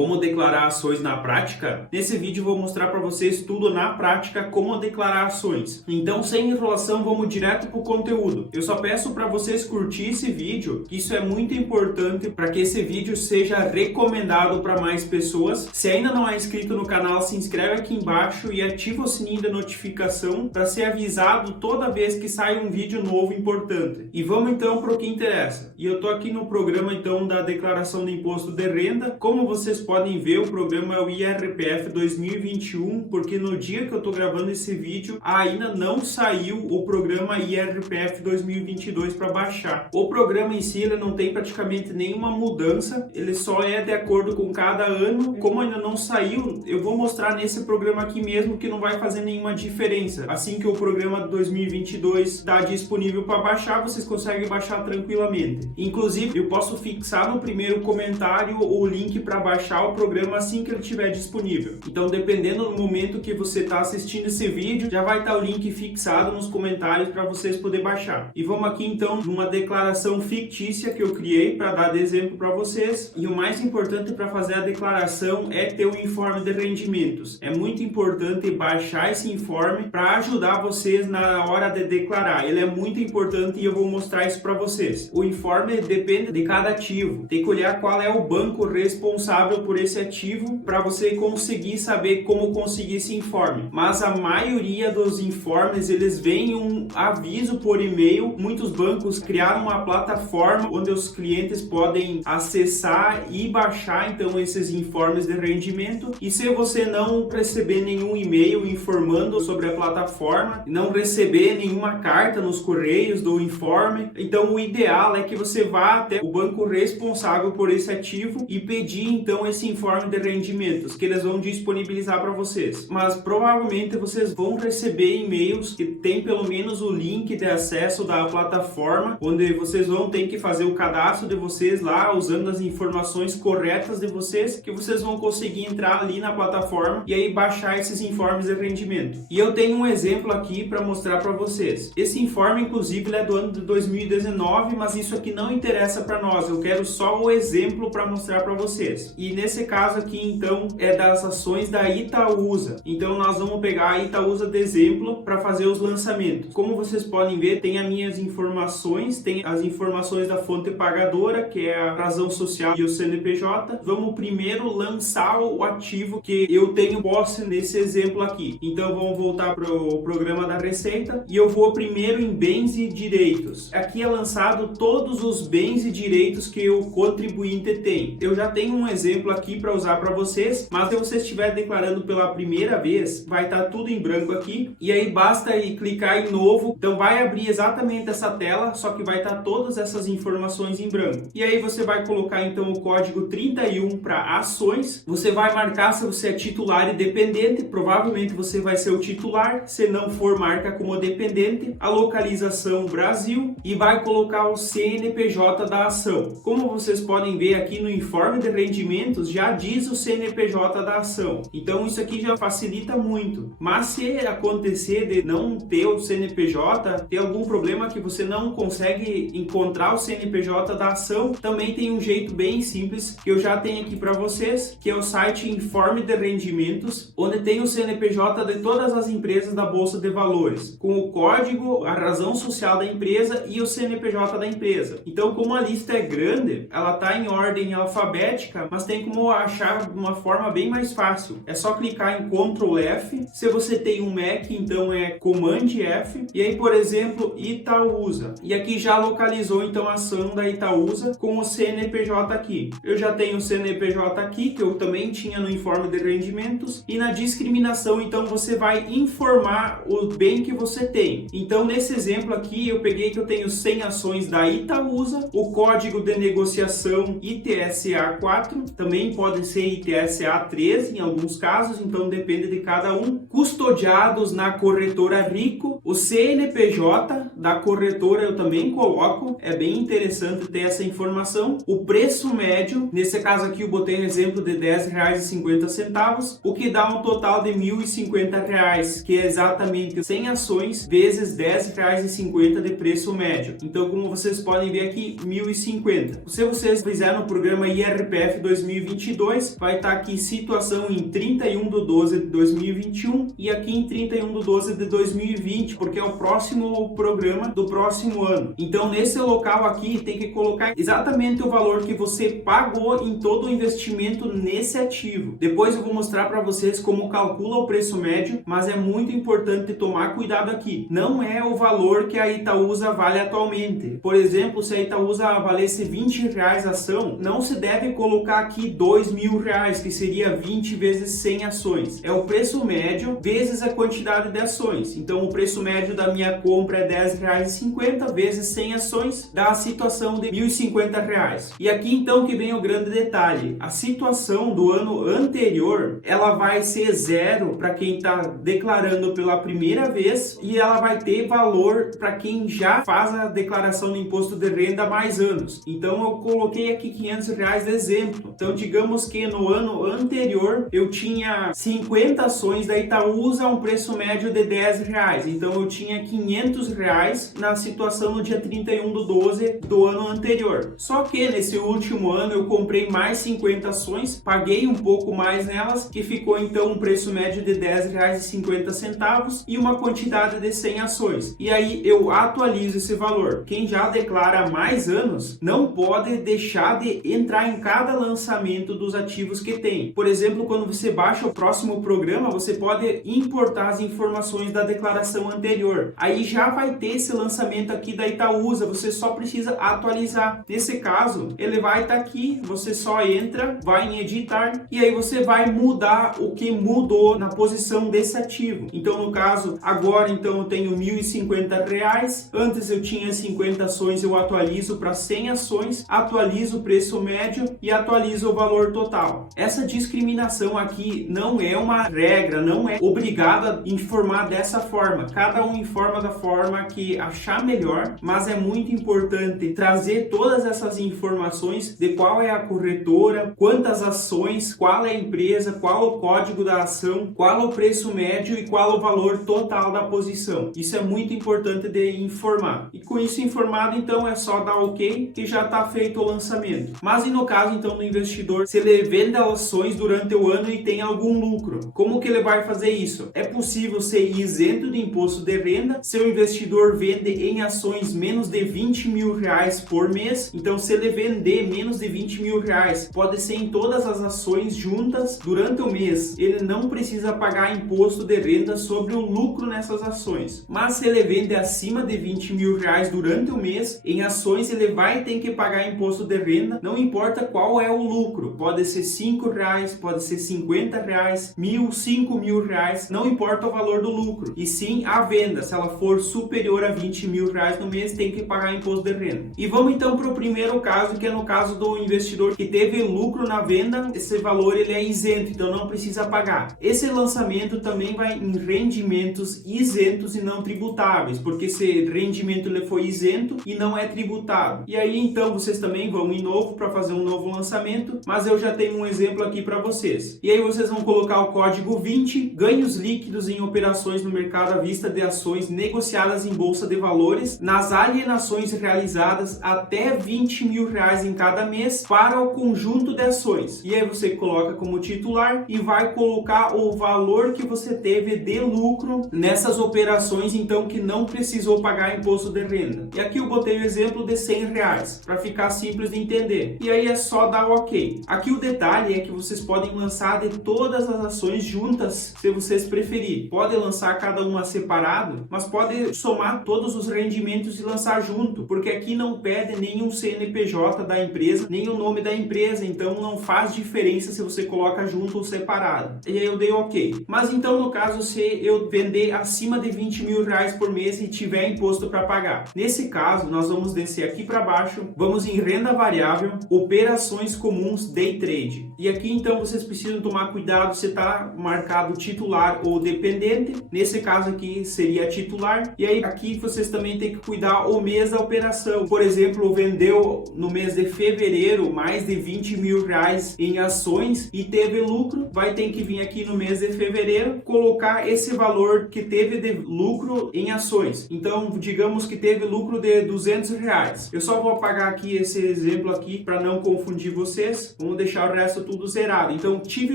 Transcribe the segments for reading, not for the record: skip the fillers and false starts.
Como declarar ações na prática? Nesse vídeo eu vou mostrar para vocês tudo na prática como declarar ações. Então, sem enrolação, vamos direto para o conteúdo. Eu só peço para vocês curtir esse vídeo, que isso é muito importante para que esse vídeo seja recomendado para mais pessoas. Se ainda não é inscrito no canal, se inscreve aqui embaixo e ativa o sininho da notificação para ser avisado toda vez que sai um vídeo novo importante. E vamos então para o que interessa. E eu estou aqui no programa então da declaração de imposto de renda. Como vocês podem ver, o programa é o IRPF 2021, porque no dia que eu estou gravando esse vídeo ainda não saiu o programa IRPF 2022 para baixar. O programa em si ele não tem praticamente nenhuma mudança, ele só é de acordo com cada ano. Como ainda não saiu, eu vou mostrar nesse programa aqui mesmo que não vai fazer nenhuma diferença. Assim que o programa 2022 está disponível para baixar, vocês conseguem baixar tranquilamente. Inclusive, eu posso fixar no primeiro comentário o link para baixar o programa assim que ele estiver disponível. Então, dependendo do momento que você está assistindo esse vídeo, já vai estar o link fixado nos comentários para vocês poderem baixar. E vamos aqui então numa declaração fictícia que eu criei para dar de exemplo para vocês. E o mais importante para fazer a declaração é ter o informe de rendimentos. É muito importante baixar esse informe para ajudar vocês na hora de declarar. Ele é muito importante e eu vou mostrar isso para vocês. O informe depende de cada ativo. Tem que olhar qual é o banco responsável por esse ativo para você conseguir saber como conseguir esse informe. Mas a maioria dos informes eles vêm um aviso por e-mail. Muitos bancos criaram uma plataforma onde os clientes podem acessar e baixar então esses informes de rendimento. E se você não receber nenhum e-mail informando sobre a plataforma, não receber nenhuma carta nos correios do informe, então o ideal é que você vá até o banco responsável por esse ativo e pedir então esse informe de rendimentos que eles vão disponibilizar para vocês. Mas provavelmente vocês vão receber e-mails que tem pelo menos o link de acesso da plataforma, onde vocês vão ter que fazer o cadastro de vocês lá usando as informações corretas de vocês, que vocês vão conseguir entrar ali na plataforma e aí baixar esses informes de rendimento. E eu tenho um exemplo aqui para mostrar para vocês. Esse informe inclusive ele é do ano de 2019, mas isso aqui não interessa para nós. Eu quero só o exemplo para mostrar para vocês. E nesse caso aqui então é das ações da Itaúsa. Então nós vamos pegar a Itaúsa de exemplo para fazer os lançamentos. Como vocês podem ver, tem as minhas informações, tem as informações da fonte pagadora, que é a razão social e o CNPJ. Vamos primeiro lançar o ativo que eu tenho posse nesse exemplo aqui. Então vamos voltar para o programa da Receita e eu vou primeiro em bens e direitos. Aqui é lançado todos os bens e direitos que o contribuinte tem. Eu já tenho um exemplo aqui para usar para vocês, mas se você estiver declarando pela primeira vez, vai estar tudo em branco aqui e aí basta ir clicar em novo. Então vai abrir exatamente essa tela, só que vai estar todas essas informações em branco. E aí você vai colocar então o código 31 para ações. Você vai marcar se você é titular e dependente, provavelmente você vai ser o titular, se não for marca como dependente, a localização Brasil e vai colocar o CNPJ da ação. Como vocês podem ver aqui no informe de rendimentos já diz o CNPJ da ação. Então isso aqui já facilita muito. Mas se acontecer de não ter o CNPJ, ter algum problema que você não consegue encontrar o CNPJ da ação, também tem um jeito bem simples que eu já tenho aqui para vocês, que é o site Informe de Rendimentos, onde tem o CNPJ de todas as empresas da Bolsa de Valores, com o código, a razão social da empresa e o CNPJ da empresa. Então, como a lista é grande, ela está em ordem alfabética, mas tem como achar de uma forma bem mais fácil. É só clicar em Ctrl F. Se você tem um Mac, então é Command F. E aí, por exemplo, Itaúsa. E aqui já localizou então a ação da Itaúsa com o CNPJ aqui. Eu já tenho o CNPJ aqui, que eu também tinha no informe de rendimentos. E na discriminação, então, você vai informar o bem que você tem. Então, nesse exemplo aqui, eu peguei que eu tenho 100 ações da Itaúsa, o código de negociação ITSA 4, também pode ser ITSA 13 em alguns casos, então depende de cada um. Custodiados na corretora Rico, O CNPJ da corretora eu também coloco, é bem interessante ter essa informação. O preço médio, nesse caso aqui eu botei um exemplo de R$10,50, o que dá um total de R$1.050, que é exatamente 100 ações vezes R$10,50 de preço médio. Então, como vocês podem ver aqui, 1.050. Se vocês fizerem no programa IRPF 2022, vai estar aqui situação em 31/12 de 2021 e aqui em 31/12 de 2020, porque é o próximo programa do próximo ano. Então, nesse local aqui, tem que colocar exatamente o valor que você pagou em todo o investimento nesse ativo. Depois eu vou mostrar para vocês como calcula o preço médio, mas é muito importante tomar cuidado aqui. Não é o valor que a Itaúsa vale atualmente. Por exemplo, se a Itaúsa valesse R$20 a ação, não se deve colocar aqui R$2.000, que seria 20 vezes 100 ações. É o preço médio vezes a quantidade de ações. Então, o preço médio da minha compra é R$10,50 vezes 100 ações, dá a situação de R$1.050. E aqui então que vem o grande detalhe. A situação do ano anterior, ela vai ser zero para quem está declarando pela primeira vez e ela vai ter valor para quem já faz a declaração do imposto de renda há mais anos. Então eu coloquei aqui R$500 de exemplo. Então digamos que no ano anterior eu tinha 50 ações da Itaúsa a um preço médio de R$10. Então eu tinha R$500 na situação no dia 31/12 do ano anterior. Só que nesse último ano eu comprei mais 50 ações, paguei um pouco mais nelas, que ficou então um preço médio de R$10,50 e uma quantidade de 100 ações. E aí eu atualizo esse valor. Quem já declara há mais anos não pode deixar de entrar em cada lançamento dos ativos que tem. Por exemplo, quando você baixa o próximo programa, você pode importar as informações da declaração anterior. Aí já vai ter esse lançamento aqui da Itaúsa, você só precisa atualizar. Nesse caso, ele vai estar aqui, você só entra, vai em editar e aí você vai mudar o que mudou na posição desse ativo. Então, no caso, agora então eu tenho R$1.050, antes eu tinha 50 ações, eu atualizo para 100 ações, atualizo o preço médio e atualizo o valor total. Essa discriminação aqui não é uma regra, não é obrigado a informar dessa forma. Cada um informa da forma que achar melhor, mas é muito importante trazer todas essas informações de qual é a corretora, quantas ações, qual é a empresa, qual o código da ação, qual o preço médio e qual o valor total da posição. Isso é muito importante de informar. E com isso informado, então, é só dar OK que já está feito o lançamento. Mas e no caso, então, do investidor, se ele vende ações durante o ano e tem algum lucro, como que ele vai fazer isso? É possível ser isento de imposto de renda se o investidor vende em ações menos de R$20.000 por mês. Então, se ele vender menos de R$20.000, pode ser em todas as ações juntas durante o mês. Ele não precisa pagar imposto de renda sobre o lucro nessas ações. Mas se ele vende acima de R$20.000 durante o mês, em ações ele vai ter que pagar imposto de renda, não importa qual é o lucro. Pode ser R$5, pode ser R$50, R$1.000, R$5.000, não importa o valor do lucro. E sim a venda, se ela for superior a R$20.000 no mês, tem que pagar imposto de renda. E vamos então para o primeiro caso, que é no caso do investidor que teve lucro na venda, esse valor ele é isento, então não precisa pagar. Esse lançamento também vai em rendimentos isentos e não tributáveis, porque esse rendimento ele foi isento e não é tributado. E aí então vocês também vão em novo para fazer um novo lançamento, mas eu já tenho um exemplo aqui para vocês. E aí vocês vão colocar o código 20, ganhos líquidos em operações no mercado à vista de ações negociadas em bolsa de valores, nas alienações realizadas até R$20.000 em cada mês para o conjunto de ações. E aí você coloca como titular e vai colocar o valor que você teve de lucro nessas operações, então que não precisou pagar imposto de renda. E aqui eu botei o exemplo de R$100 para ficar simples de entender. E aí é só dar o OK. Aqui o detalhe é que vocês podem lançar de todas as ações juntas, se vocês preferirem. Pode lançar cada uma separado, mas pode somar todos os rendimentos e lançar junto, porque aqui não pede nenhum CNPJ da empresa, nem o nome da empresa, então não faz diferença se você coloca junto ou separado. E aí eu dei OK. Mas então no caso, se eu vender acima de R$20.000 por mês e tiver imposto para pagar, nesse caso nós vamos descer aqui para baixo, vamos em renda variável, operações comuns, day trade. E aqui então vocês precisam tomar cuidado se está marcado titular ou dependente. Nesse caso aqui, seria titular. E aí aqui vocês também têm que cuidar o mês da operação. Por exemplo, vendeu no mês de fevereiro mais de 20 mil reais em ações e teve lucro, vai ter que vir aqui no mês de fevereiro colocar esse valor que teve de lucro em ações. Então, digamos que teve lucro de 200 reais. Eu só vou apagar aqui esse exemplo aqui para não confundir vocês. Vamos deixar o resto tudo zerado. Então, tive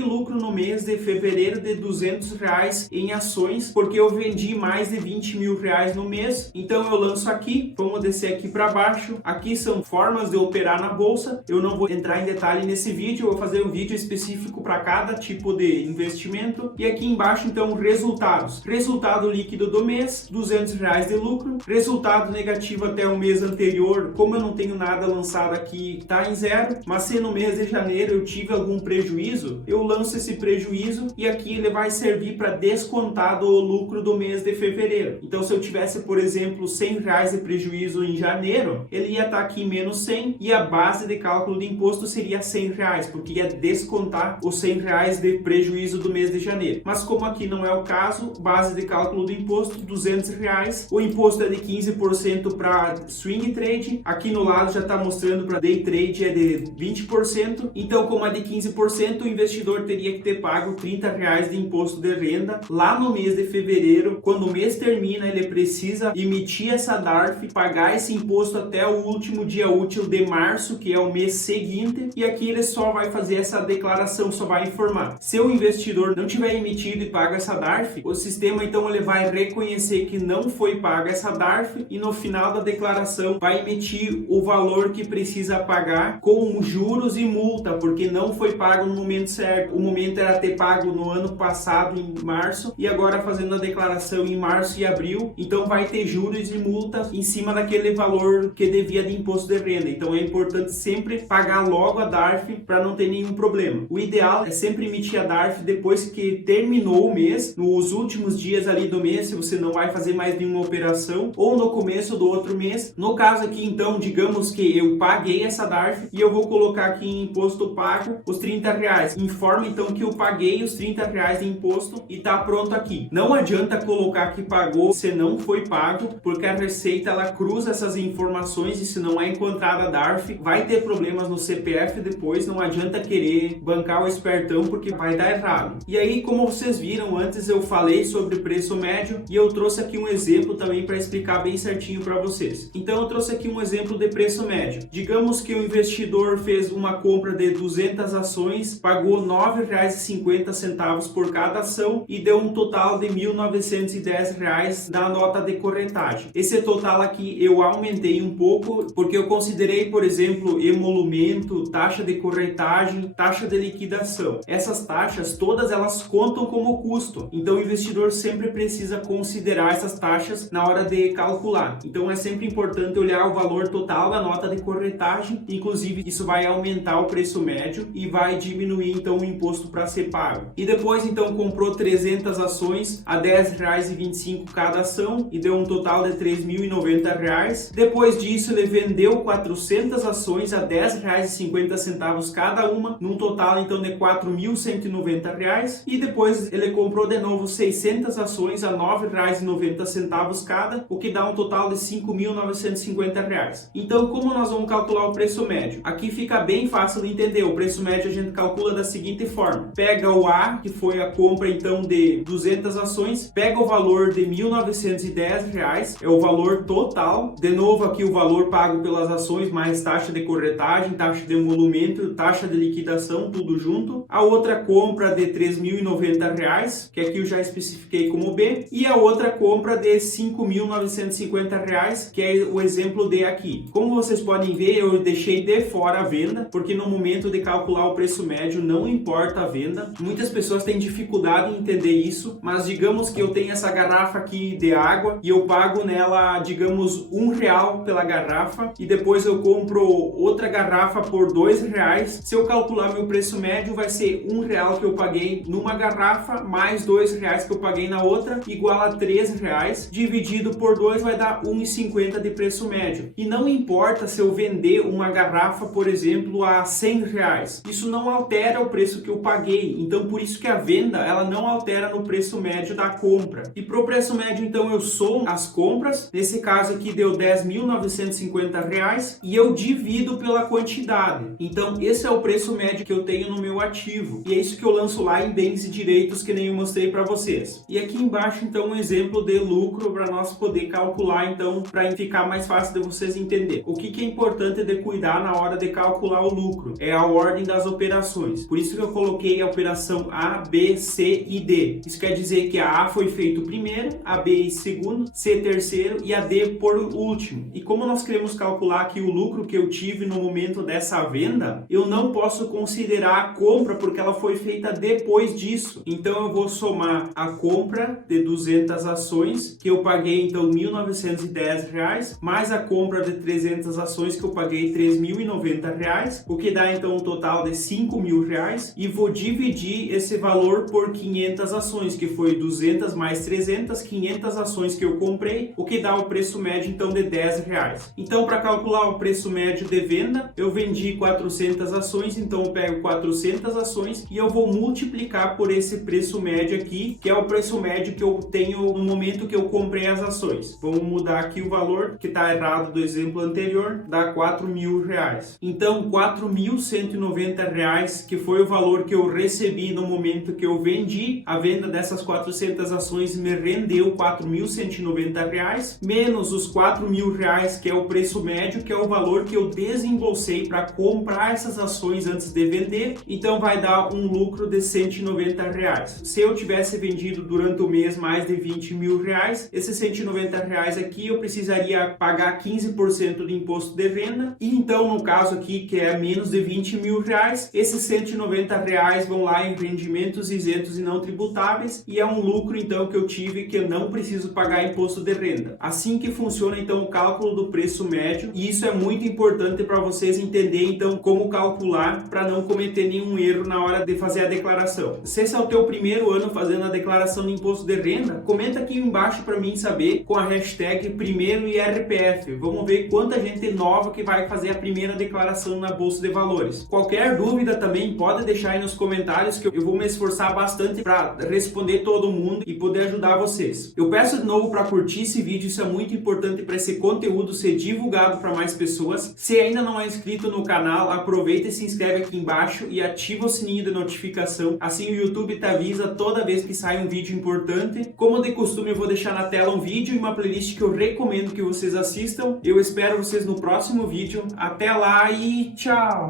lucro no mês de fevereiro de 200 reais em ações, porque eu vendi mais de 20 mil reais no mês. Então, eu lanço aqui. Vamos descer aqui para baixo. Aqui são formas de operar na bolsa. Eu não vou entrar em detalhe nesse vídeo. Eu vou fazer um vídeo específico para cada tipo de investimento. E aqui embaixo, então, resultados. Resultado líquido do mês, 200 reais de lucro. Resultado negativo até o mês anterior. Como eu não tenho nada lançado aqui, tá em zero. Mas se no mês de janeiro eu tive algum prejuízo, eu lanço esse prejuízo e aqui ele vai servir para descontar do lucro do mês de fevereiro. Então, se eu tivesse, por exemplo, 100 reais de prejuízo em janeiro, ele ia estar aqui menos 100 e a base de cálculo de imposto seria 100 reais, porque ia descontar os 100 reais de prejuízo do mês de janeiro. Mas como aqui não é o caso, base de cálculo do imposto, 200 reais. O imposto é de 15% para swing trade. Aqui no lado já está mostrando para day trade é de 20%. Então, como é de 15%, o investidor teria que ter pago 30 reais de imposto de renda lá no mês de fevereiro. Quando o mês termina, ele precisa emitir essa DARF, pagar esse imposto até o último dia útil de março, que é o mês seguinte, e aqui ele só vai fazer essa declaração, só vai informar. Se o investidor não tiver emitido e paga essa DARF, o sistema então ele vai reconhecer que não foi paga essa DARF e no final da declaração vai emitir o valor que precisa pagar com juros e multa, porque não foi pago no momento certo. O momento era ter pago no ano passado, em março, e agora fazendo a declaração em março e abril, então vai ter juros e multa em cima daquele valor que devia de imposto de renda. Então é importante sempre pagar logo a DARF para não ter nenhum problema. O ideal é sempre emitir a DARF depois que terminou o mês, nos últimos dias ali do mês, se você não vai fazer mais nenhuma operação, ou no começo do outro mês. No caso aqui, então, digamos que eu paguei essa DARF e eu vou colocar aqui em imposto pago os 30 reais. Informa então que eu paguei os 30 reais de imposto e tá pronto aqui. Não adianta colocar que pagou se não foi pago, porque a Receita ela cruza essas informações e se não é encontrada a DARF, vai ter problemas no CPF depois. Não adianta querer bancar o espertão porque vai dar errado. E aí, como vocês viram, antes eu falei sobre preço médio e eu trouxe aqui um exemplo também para explicar bem certinho para vocês. Então eu trouxe aqui um exemplo de preço médio. Digamos que o investidor fez uma compra de 200 ações, pagou R$ 9,50 por cada ação e deu um total de R$ 1.910 na nota de corretagem. Esse total aqui eu aumentei um pouco porque eu considerei, por exemplo, emolumento, taxa de corretagem, taxa de liquidação. Essas taxas todas elas contam como custo. Então o investidor sempre precisa considerar essas taxas na hora de calcular. Então é sempre importante olhar o valor total da nota de corretagem. Inclusive isso vai aumentar o preço médio e vai diminuir então o imposto para ser pago. E depois então comprou 300 ações a R$ 10,25 cada ação e deu um total de R$ 3.090. Depois disso ele vendeu 400 ações a R$ 10,50 cada uma, num total então de R$ 4.190. E depois ele comprou de novo 600 ações a R$ 9,90 cada, o que dá um total de R$ 5.950. Então, como nós vamos calcular o preço médio? Aqui fica bem fácil de entender. O preço médio a gente calcula da seguinte forma: pega o A, que foi a compra então de 200 ações, pega o valor de R$ 1.910, é o valor total. De novo aqui o valor pago pelas ações, mais taxa de corretagem, taxa de emolumento, taxa de liquidação, tudo junto. A outra compra de R$ 3.090, que aqui eu já especifiquei como B, e a outra compra de R$ 5.950, que é o exemplo D aqui. Como vocês podem ver, eu deixei de fora a venda, porque no momento de calcular o preço médio não importa a venda. Muitas pessoas têm dificuldade em entender isso, mas digamos que eu tenho essa garrafa aqui de água e eu pago nela, digamos, R$1 pela garrafa e depois eu compro outra garrafa por R$2. Se eu calcular meu preço médio, vai ser R$1 que eu paguei numa garrafa mais R$2 que eu paguei na outra, igual a R$3, dividido por 2 vai dar R$1,50 de preço médio. E não importa se eu vender uma garrafa, por exemplo, a R$100, isso não altera o preço que eu paguei. Então por isso que a venda ela não altera no preço médio da compra. E pro preço médio, então, eu somo as compras. Nesse caso aqui deu R$10.950 e eu divido pela quantidade. Então, esse é o preço médio que eu tenho no meu ativo. E é isso que eu lanço lá em bens e direitos, que nem eu mostrei para vocês. E aqui embaixo, então, um exemplo de lucro para nós poder calcular, então, para ficar mais fácil de vocês entender. O que é importante de cuidar na hora de calcular o lucro? É a ordem das operações. Por isso que eu coloquei a operação A, B, C e D. Isso quer dizer que a A foi feito primeiro, a B em segundo, C terceiro e a D por último. E como nós queremos calcular aqui o lucro que eu tive no momento dessa venda, eu não posso considerar a compra porque ela foi feita depois disso. Então eu vou somar a compra de 200 ações, que eu paguei então R$1.910, mais a compra de 300 ações que eu paguei R$3.090, o que dá então um total de R$5.000, e vou dividir esse valor por 500 ações, que foi 200 mais 300, 500 ações que eu comprei, o que dá o preço médio então de R$10. Então, para calcular o preço médio de venda, eu vendi 400 ações, então eu pego 400 ações e eu vou multiplicar por esse preço médio aqui, que é o preço médio que eu tenho no momento que eu comprei as ações. Vamos mudar aqui o valor, que está errado do exemplo anterior, dá R$4.000. Então, R$4.190, que foi o valor que eu recebi no momento que eu vendi. A venda dessas 400 ações me rendeu R$4.190, menos os R$4.000, que é o preço médio, que é o valor que eu desembolsei para comprar essas ações antes de vender. Então vai dar um lucro de R$190. Se eu tivesse vendido durante o mês mais de R$20.000, esses R$190 aqui eu precisaria pagar 15% de imposto de venda. E então, no caso aqui, que é menos de R$20.000, esses R$190 vão lá em rendimentos isentos e não tributáveis, e é um lucro então que eu tive, que eu não preciso pagar imposto de renda. Assim que funciona então o cálculo do preço médio, e isso é muito importante para vocês entenderem então como calcular, para não cometer nenhum erro na hora de fazer a declaração. Se esse é o teu primeiro ano fazendo a declaração de imposto de renda, comenta aqui embaixo para mim saber, com a hashtag primeiro IRPF. Vamos ver quanta gente nova que vai fazer a primeira declaração na Bolsa de Valores. Qualquer dúvida também pode deixar aí nos comentários, que eu vou me esforçar bastante para responder todo mundo e poder ajudar vocês. Eu peço de novo para curtir esse vídeo, isso é muito importante para esse conteúdo ser divulgado para mais pessoas. Se ainda não é inscrito no canal, aproveita e se inscreve aqui embaixo e ativa o sininho de notificação, assim o YouTube te avisa toda vez que sai um vídeo importante. Como de costume, eu vou deixar na tela um vídeo e uma playlist que eu recomendo que vocês assistam. Eu espero vocês no próximo vídeo. Até lá e tchau!